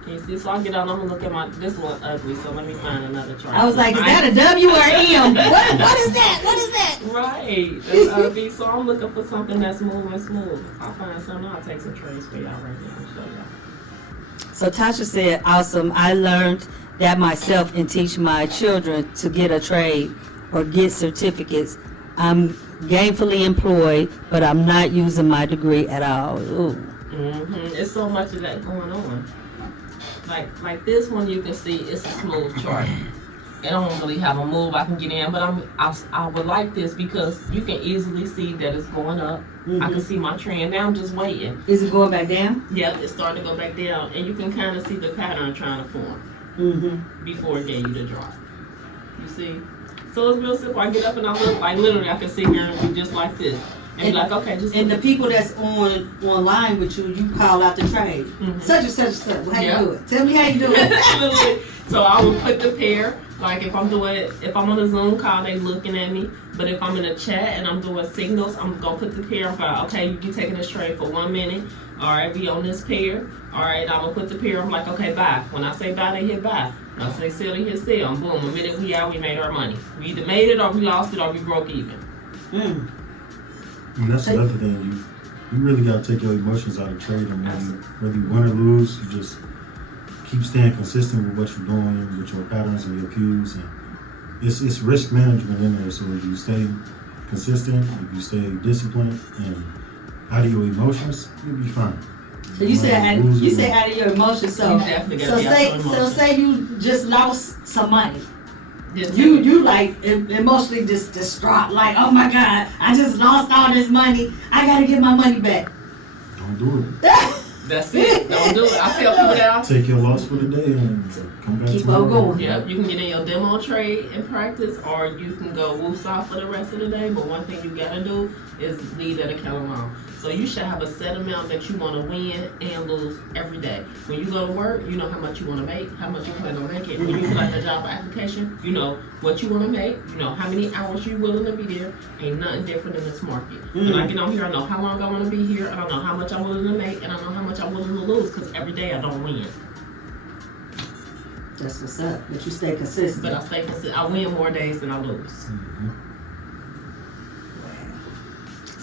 you see? So I get on. I'm gonna look at this one ugly. So let me find another chart. I was like, is that a W or M? What is that? What is that? Right. That's ugly. So I'm looking for something that's moving smooth. If I find something, I'll take some trades for y'all right now and show y'all. So Tasha said, awesome. I learned that myself and teach my children to get a trade or get certificates. I'm gainfully employed, but I'm not using my degree at all. Ooh. It's so much of that going on. Like this one, you can see it's a smooth chart. It don't really have a move I can get in, but I would like this because you can easily see that it's going up. I can see my trend. Now I'm just waiting. Is it going back down? Yeah, it's starting to go back down, and you can kind of see the pattern trying to form before it gave you the drop. You see? So it's real simple. I get up and I look, like literally I can sit here and be just like this. And be like, okay, just and the people that's online with you call out the trade. Such and such and such. How you do it? Tell me how you do it. So I would put the pair, like if I'm on a Zoom call, they looking at me. But if I'm in a chat and I'm doing signals, I'm gonna put the pair. I'm like, okay, you taking this trade for 1 minute. All right, be on this pair. All right, I'm gonna put the pair. I'm like, okay, buy. When I say buy, they hit buy. When I say sell, they hit sell. Boom, a minute we out, we made our money. We either made it or we lost it or we broke even. And that's another thing. You really got to take your emotions out of trading. Whether you win or lose, you just keep staying consistent with what you're doing, with your patterns and your cues. And it's risk management in there. So if you stay consistent, if you stay disciplined and out of your emotions, you'll be fine. So you say out of your emotions. So say you just lost some money. You like emotionally just distraught, like, oh my God, I just lost all this money. I gotta get my money back. Don't do it. That's it. Don't do it. I tell people that. Take your loss for the day and come back. Keep on going. Yep, you can get in your demo trade and practice, or you can go woosah for the rest of the day. But one thing you gotta do is leave that account alone. So you should have a set amount that you want to win and lose every day. When you go to work, you know how much you want to make, how much you plan on making. When you fill out the job application, you know what you want to make, you know how many hours you're willing to be there. Ain't nothing different in this market. When I get on here, I know how long I want to be here, and I know how much I'm willing to make, and I know how much I'm willing to lose, because every day I don't win. That's what's up. But you stay consistent. But I stay consistent. I win more days than I lose.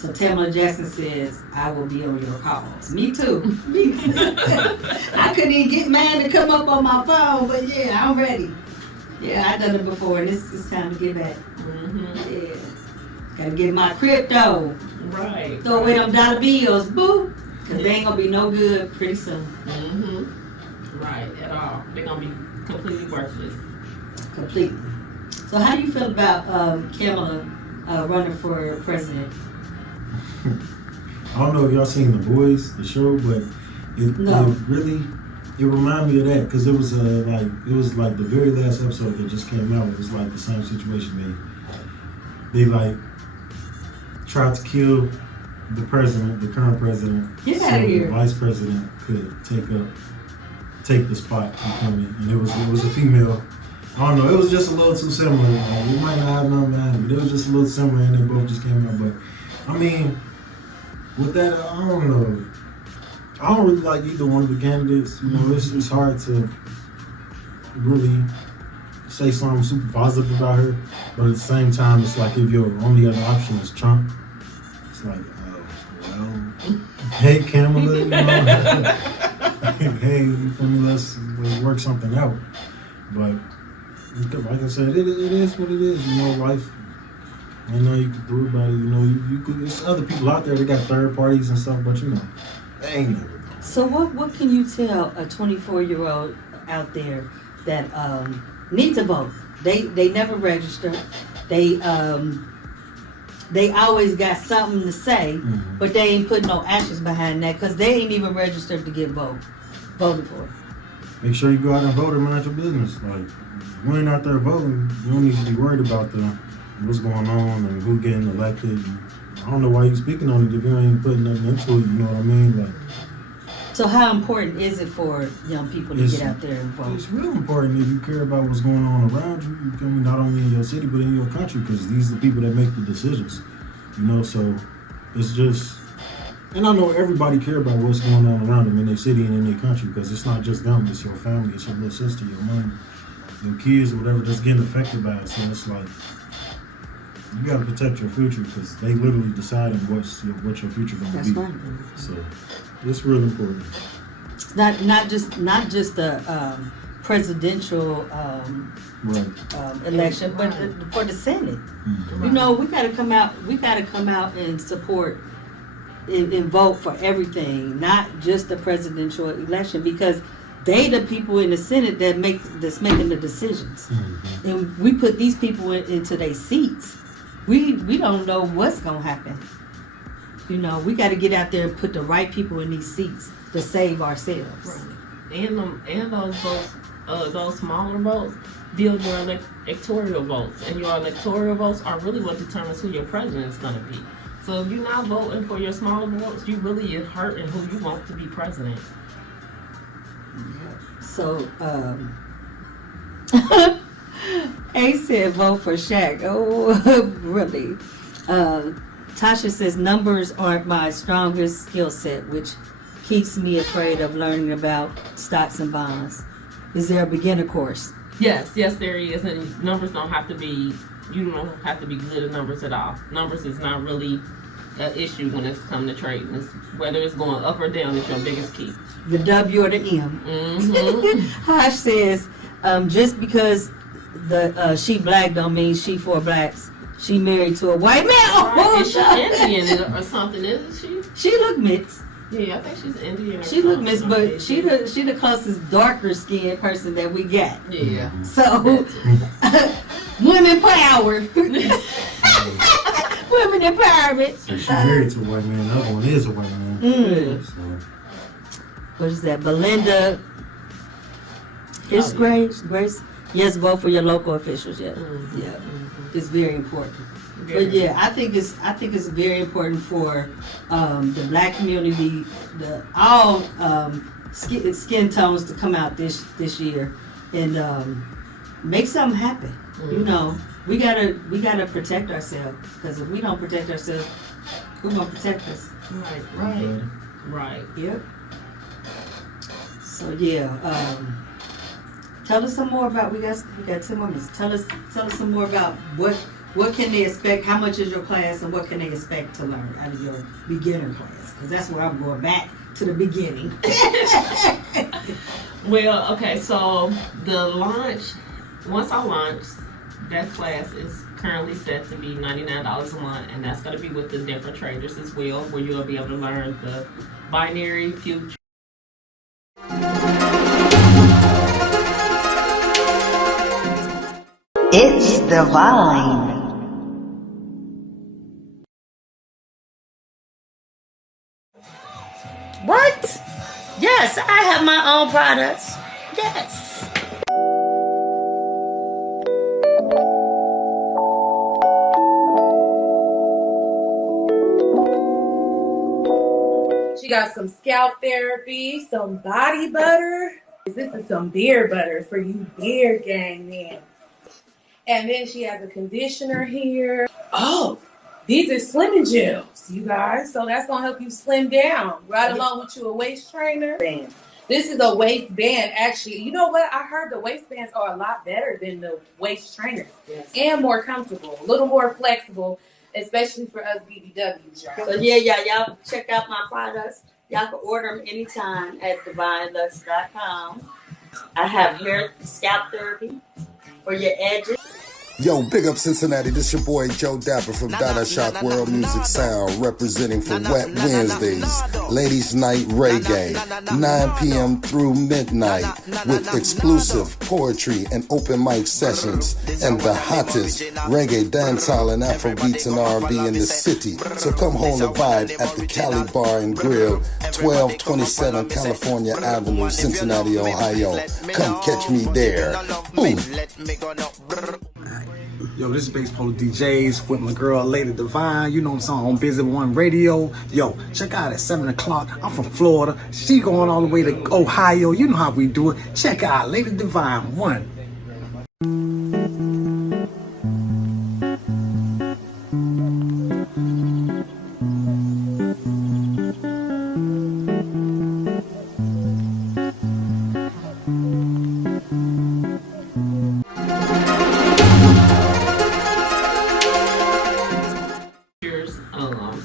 So Tamala Jackson says, I will be on your calls. Me too. Me too. I couldn't even get mine to come up on my phone, but yeah, I'm ready. Yeah, I done it before, and it's time to get back. Yeah. Gotta get my crypto. Right. Throw away them dollar bills, boo. Cause they ain't gonna be no good pretty soon. Right, at all. They're gonna be completely worthless. Completely. So how do you feel about Kamala running for president? I don't know if y'all seen The Boys, the show, but it reminded me of that because it was like the very last episode that just came out. It was like the same situation. They like tried to kill the president, the current president, Get so out of here. the vice president could take the spot from him. And it was a female. I don't know. It was just a little too similar. We might not have nothing behind it, but it was just a little similar, and they both just came out. But I mean, with that, I don't know. I don't really like either one of the candidates. You know, it's hard to really say something super positive about her, but at the same time, it's like if your only other option is Trump, it's like, well, hey, Kamala, you know, hey, you feel me? Let's work something out. But like I said, it is what it is. You know, life. You know, you can do about it. You know, you could. There's other people out there that got third parties and stuff, but you know, they ain't never gonna. So what can you tell a 24-year-old out there that need to vote? They never register. They always got something to say, but they ain't putting no actions behind that because they ain't even registered to get voted for. Make sure you go out and vote and mind your business. Like, if you ain't out there voting, you don't need to be worried about what's going on and who getting elected. I don't know why you speaking on it if you ain't putting nothing into it, you know what I mean? Like, so how important is it for young people to get out there and vote? It's real important if you care about what's going on around you, you feel me? Not only in your city, but in your country, because these are the people that make the decisions, you know? So it's just, and I know everybody care about what's going on around them in their city and in their country, because it's not just them, it's your family, it's your little sister, your mom, your kids, or whatever, that's getting affected by it. So it's like, you gotta protect your future, because they literally deciding what your future gonna be. Right. So it's real important. It's not just a presidential election, but for the Senate. You know, we gotta come out and support and vote for everything, not just the presidential election, because they the people in the Senate that's making the decisions, and we put these people into their seats. We don't know what's gonna happen. You know, we got to get out there and put the right people in these seats to save ourselves. Right. And those votes, those smaller votes, build your electoral votes, and your electoral votes are really what determines who your president is going to be. So if you're not voting for your smaller votes, you really is hurting who you want to be president. So, A said vote for Shaq. Oh, really? Tasha says numbers aren't my strongest skill set, which keeps me afraid of learning about stocks and bonds. Is there a beginner course? Yes, there is, and numbers don't have to be. You don't have to be good at numbers at all. Numbers is not really an issue when it's come to trading. It's whether it's going up or down is your biggest key. The W or the M. Hash says just because she black don't mean she for blacks. She married to a white man. Right. Is she Indian or something? Isn't she? She look mixed. Yeah, I think she's Indian. She look mixed, but she the closest darker skinned person that we got. Yeah. So women power. Women empowerment. So she married to a white man. The other one is a white man. So. What is that? Belinda. Grace. Yes, vote for your local officials. Yeah. Yeah. It's very important. But yeah, I think it's very important for the black community, all skin tones to come out this year and make something happen. You know, we gotta protect ourselves, because if we don't protect ourselves, who's gonna protect us? Right. Yep. So yeah. Tell us some more about we got 10 more minutes. Tell us some more about What can they expect? How much is your class, and what can they expect to learn out of your beginner class? Because that's where I'm going back to the beginning. Well, okay, so the launch, once I launch, that class is currently set to be $99 a month, and that's going to be with the different traders as well, where you'll be able to learn the binary, future. It's Devine. What? Yes, I have my own products. Yes. She got some scalp therapy, some body butter. This is some beard butter for you beard gang men. And then she has a conditioner here. Oh, these are slimming gels, you guys. So that's gonna help you slim down, right along with you a waist trainer. This is a waistband, actually. You know what? I heard the waistbands are a lot better than the waist trainers. Yes. And more comfortable, a little more flexible, especially for us BBWs, y'all. So y'all check out my products. Y'all can order them anytime at DevineLux.com. I have hair scalp therapy for your edges. Yo, big up Cincinnati. This your boy Joe Dapper from Dada Shock World Music Sound, representing for Wet Wednesdays, Ladies Night Reggae, 9 p.m. through midnight, with exclusive poetry and open mic sessions, and the hottest reggae, dancehall, and Afrobeats and R&B in the city. So come hold a vibe at the Cali Bar and Grill, 1227 California Avenue, Cincinnati, Ohio. Come catch me there. Boom. Yo, this is Bass Polo DJs with my girl Lady Devine, you know what I'm saying, on Busy One Radio. Yo, check out at 7 o'clock. I'm from Florida. She going all the way to Ohio. You know how we do it. Check out Lady Devine 1.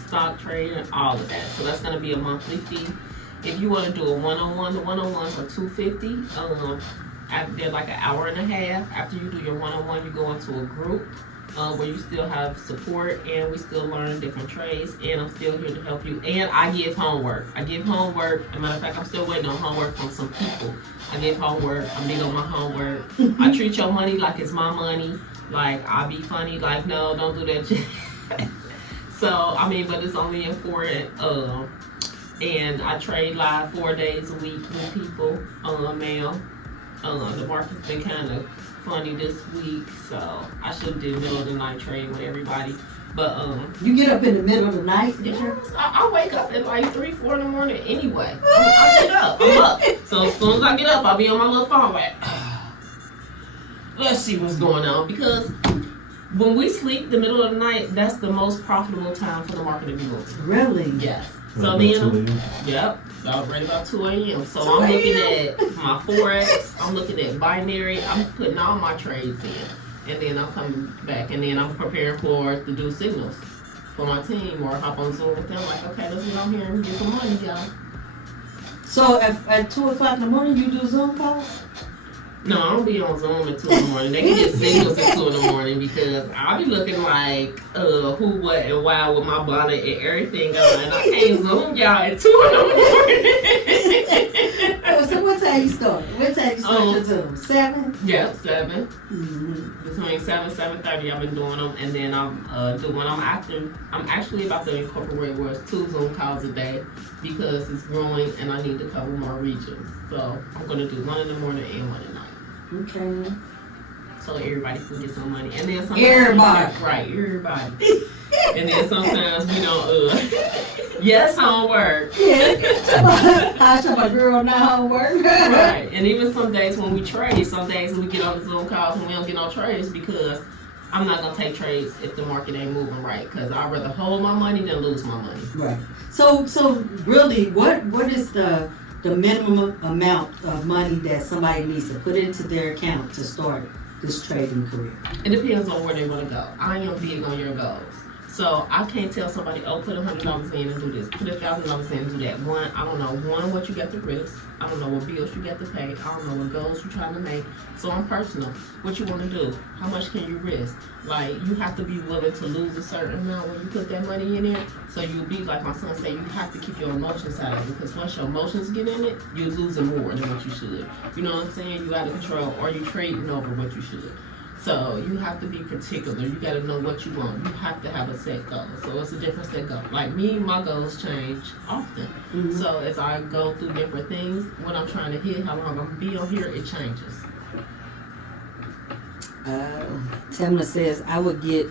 Stock trading, all of that. So that's gonna be a monthly fee. If you want to do a one-on-one, the one-on-ones are $250. They're like an hour and a half. After you do your one-on-one, you go into a group where you still have support, and we still learn different trades, and I'm still here to help you. And I give homework. As a matter of fact, I'm still waiting on homework from some people. I give homework. I'm big on my homework. I treat your money like it's my money. Like, I be funny, like, no, don't do that. So, I mean, but it's only important. And I trade live 4 days a week with people now. The market's been kind of funny this week, so I should do middle of the night trade with everybody. But you get up in the middle of the night? Yes, I wake up at like 3, 4 in the morning anyway. I get up. I'm up. So as soon as I get up, I'll be on my little phone like, let's see what's going on, because when we sleep the middle of the night, that's the most profitable time for the market to be moving. Really? Yes. So then, yep, right about 2 a.m. So I'm looking at my Forex, I'm looking at binary, I'm putting all my trades in. And then I'm coming back, and then I'm preparing to do signals for my team, or hop on Zoom with them. Like, okay, let's get on here and get some money, y'all. So at 2 o'clock in the morning, you do Zoom calls? No, I don't be on Zoom at 2 in the morning. They can get signals at 2 in the morning, because I'll be looking like who, what, and why with my bonnet and everything on, and I can't Zoom y'all at 2 in the morning. So what time you start? What time you start your Zoom? 7? Yeah, 7. Mm-hmm. Between 7 and 7:30, I've been doing them, and then I'm actually about to incorporate where it's 2 Zoom calls a day, because it's growing and I need to cover more regions. So I'm gonna do 1 in the morning and 1 at night. Okay. So everybody can get some money. And then sometimes everybody. And then sometimes we don't yes, homework. Yeah. I tell my girl not homework. Right. And even some days when we trade, some days we get on the Zoom calls and we don't get no trades, because I'm not gonna take trades if the market ain't moving right, because I'd rather hold my money than lose my money. Right. So really, what is the minimum amount of money that somebody needs to put into their account to start this trading career? It depends on where they want to go. I am big on your goals. So I can't tell somebody, oh, put $100 in and do this, put $1,000 in and do that. One, I don't know, what you got to risk. I don't know what bills you got to pay. I don't know what goals you're trying to make. So I'm personal. What you want to do? How much can you risk? Like, you have to be willing to lose a certain amount when you put that money in there. So you'll be, like my son said, you have to keep your emotions out of it. Because once your emotions get in it, you're losing more than what you should. You know what I'm saying? You out of control, or you're trading over what you should. So you have to be particular. You got to know what you want. You have to have a set goal. So it's a different set goal. Like me, my goals change often. So as I go through different things, what I'm trying to hit, how long I'm going to be on here, it changes. Tamla says, I would get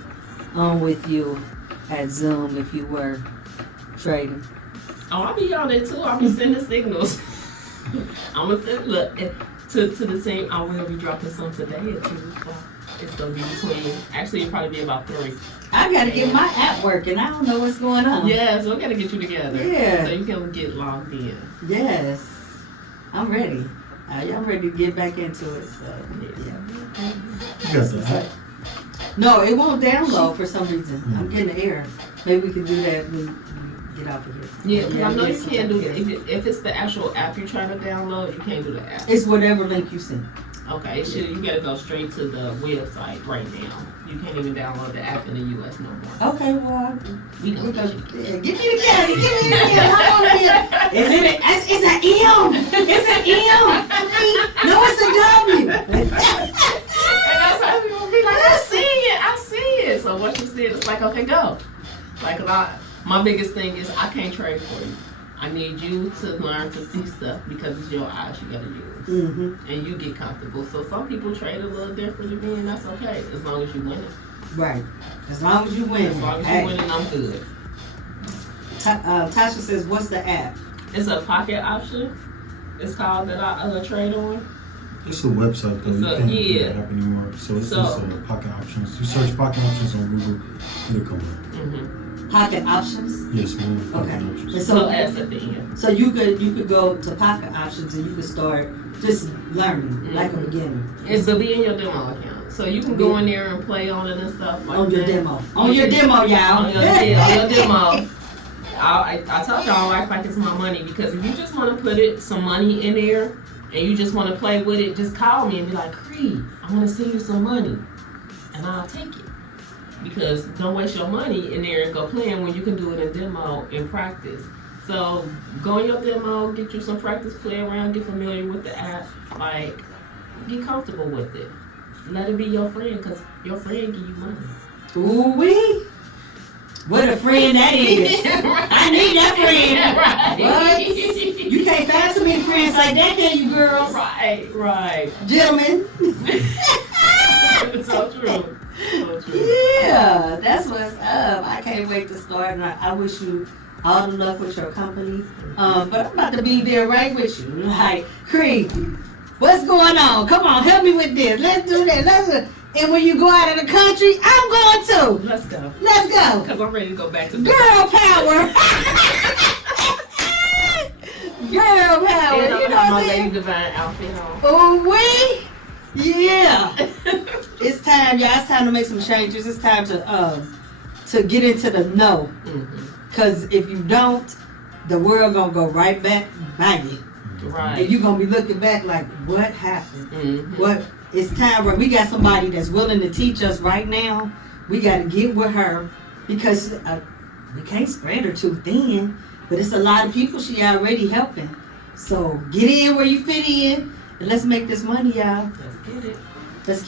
on with you at Zoom if you were trading. Oh, I'll be on there too. I'll be sending signals. I'm going to send, look, to the team. I will be dropping some today at 2 o'clock. It's going to be between, actually it'll probably be about 3. I got to get my app working. I don't know what's going on. Yeah, so I got to get you together. Yeah. So you can get logged in. Yes. I'm ready. I'm ready to get back into it. So, yeah. You got the app? No, it won't download for some reason. I'm getting an error. Maybe we can do that when we get off of here. Yeah, because I know you can't do it. If it's the actual app you're trying to download, you can't do the app. It's whatever link you send. Okay, you gotta go straight to the website right now. You can't even download the app in the U.S. no more. Okay, well, we gonna give me the candy. Give me the candy. I want to It's an M. It's an M. No, it's a W. And that's how people be like, I see it. So what you said, it's like, okay, go. Like my biggest thing is I can't trade for you. I need you to learn to see stuff because it's your eyes you gotta use. And you get comfortable. So some people trade a little different to me, and that's okay as long as you win it. Right. As long as you win. As long as you win it, I'm good. Tasha says, what's the app? It's a pocket option. It's called that I trade on. It's a website though. You can't do that app anymore. So it's just pocket options. You search pocket options on Google, it'll come up. Pocket options? Yes, ma'am. Pocket options. And so S at the end. So you could go to pocket options and you could start just learning like a beginner. It'll be in your demo account. So you can go in there and play on it and stuff like on that. Your demo. On your demo, y'all. On your demo. I told y'all I act like it's my money because if you just want to put some money in there and you just want to play with it, just call me and be like, Cree, I want to send you some money and I'll take it. Because don't waste your money in there and go playing when you can do it in demo and practice. So go in your demo, get you some practice, play around, get familiar with the app, like get comfortable with it. Let it be your friend because your friend give you money. Ooh-wee. What a friend that is. I need that friend. What? You can't find so many friends like that, can you, girls? Right. Gentlemen. It's so true. Yeah, that's what's up. I can't wait to start, and I wish you all the luck with your company. But I'm about to be there right with you. Like, Cree, what's going on? Come on, help me with this. Let's do that. And when you go out of the country, I'm going too. Let's go. Because I'm ready to go back to girl power. Girl power. And you know what I'm saying? Lady Devine outfit on. Oh, wait. Yeah. It's time, y'all. It's time to make some changes. It's time to get into the know. Because if you don't, the world gonna go right back by you. Right. And you're gonna be looking back like, what happened? What? It's time where we got somebody that's willing to teach us right now. We got to get with her because we can't spread her too thin. But it's a lot of people she already helping. So get in where you fit in. And let's make this money, y'all. Let's get it. Let's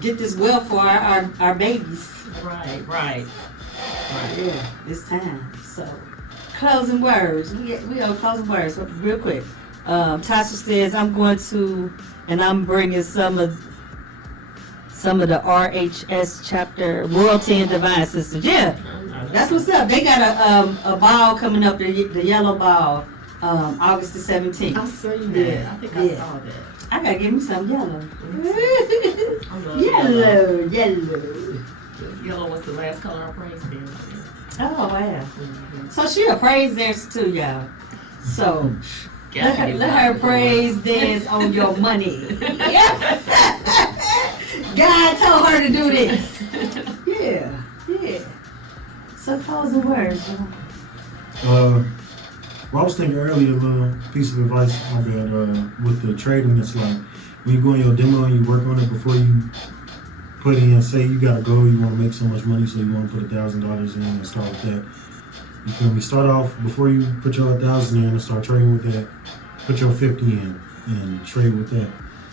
get this wealth for our babies. Right. Yeah, it's time. So, closing words. We on closing words real quick. Tasha says, I'm going to, and I'm bringing some of the RHS chapter, Royalty and Divine Sisters. Yeah, that's what's up. They got a ball coming up, the yellow ball. August the 17th. I saw you that. I think I saw that. I gotta give me some yellow. Yellow was the last color I praised there. Oh wow. So she a praise dancer too, y'all. So let her praise dance on your money. God told her to do this. Yeah. So closing words. Well, I was thinking earlier, a little piece of advice, my bad, with the trading, it's like when you go in your demo and you work on it before you put in, say you got a goal, you want to make so much money, so you want to put $1,000 in and start with that. You feel me? Start off before you put your 1,000 in and start trading with that. Put your 50 in and trade with that,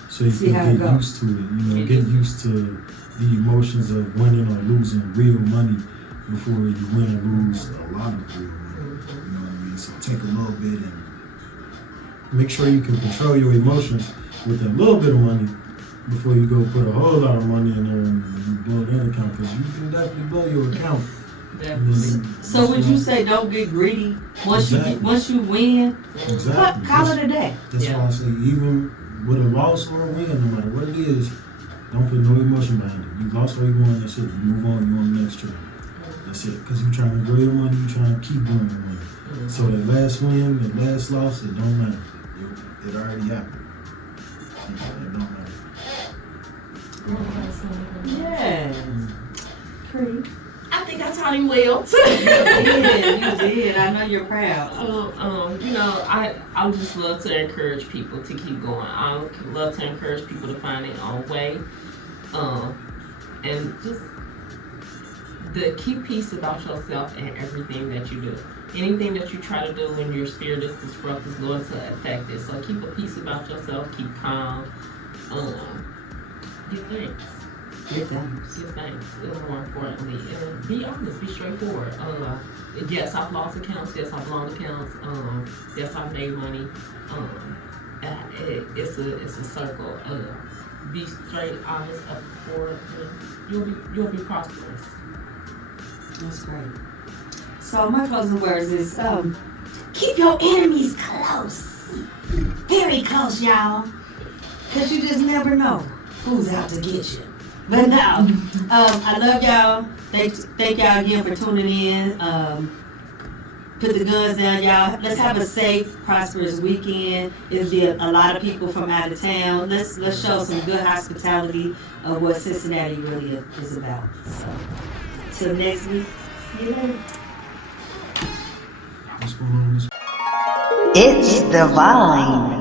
so you can get used to it. You know, get used to the emotions of winning or losing real money before you win and lose a lot of real money. You know what I mean? So take a little bit and make sure you can control your emotions with a little bit of money before you go put a whole lot of money in there and you blow that account, because you can definitely blow your account. So would you say don't get greedy once you win? Exactly. Call it a day. That's why I say even with a loss or a win, no matter what it is, don't put no emotion behind it. You lost or you won, that's it. You move on, you on the next trip. That's it. Because you're trying to grow your money, you're trying to keep growing your money. So that last win, that last loss, it don't matter. It already happened. It don't matter. Yeah. Cree. I think I taught him well. You did. I know you're proud. You know, I just love to encourage people to keep going. I love to encourage people to find their own way. And just keep peace about yourself and everything that you do. Anything that you try to do when your spirit is disrupted is going to affect it. So keep a peace about yourself, keep calm, give thanks. Give thanks. More importantly, be honest, be straightforward. Yes, I've lost accounts. Yes, I've lost accounts. Yes, I've made money. It's a circle. Be straight, honest, upfront, and you'll be prosperous. That's great. So my closing words is keep your enemies close, very close, y'all, because you just never know who's out to get you. But no, I love y'all. Thank y'all again for tuning in. Put the guns down, y'all. Let's have a safe, prosperous weekend. It'll be a lot of people from out of town. Let's show some good hospitality of what Cincinnati really is about. So, till next week. See you later. What's going on? It's Devine.